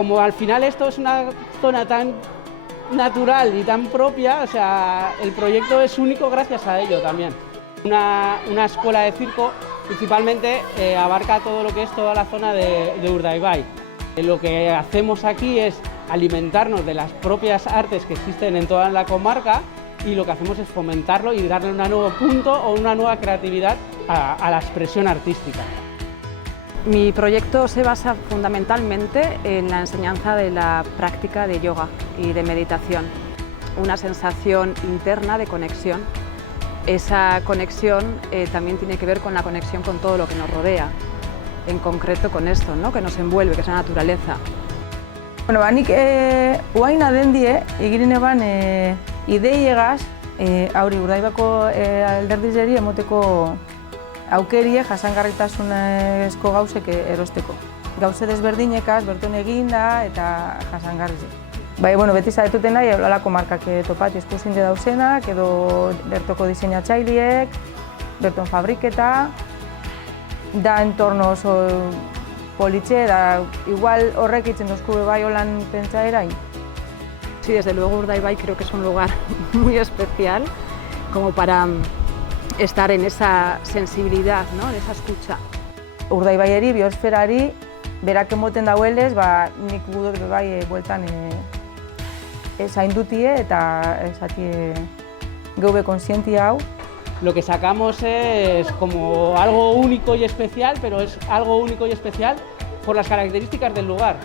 como al final esto es una zona tan natural y tan propia, o sea, el proyecto es único gracias a ello también. Una escuela de circo principalmente abarca todo lo que es toda la zona de Urdaibai. Lo que hacemos aquí es alimentarnos de las propias artes que existen en toda la comarca y lo que hacemos es fomentarlo y darle un nuevo punto o una nueva creatividad a la expresión artística. Mi proyecto se basa fundamentalmente en la enseñanza de la práctica de yoga y de meditación, una sensación interna de conexión. Esa conexión también tiene que ver con la conexión con todo lo que nos rodea, en concreto con esto, ¿no?, que nos envuelve, que es la naturaleza. Bueno, nik uain adendie, egin eban ideiegaz, hauri Urdaibako alderdizeri emoteko aukerie jasangarritasunezko gauzek erosteko. Gauze desberdinekaz berton eginda eta jasangarriz. Bai, bueno, beti zaretuten nahi, olako markak topat eskuzinde dauzenak, edo bertoko diseinatzaileek, berton fabriketa, da entorno oso politxe, da igual horrek itzen dozku bai holan pentsaerai. Sí, desde luego Urdaibai creo que es un lugar muy especial como para estar en esa sensibilidad, ¿no?, en esa escucha. Urdaibaiari, biosferari, berak emoten dauelez, nik gudok bai bueltan zaindutie eta esatie geube konsientia hau. Lo que sacamos es como algo único y especial, pero es algo único y especial por las características del lugar.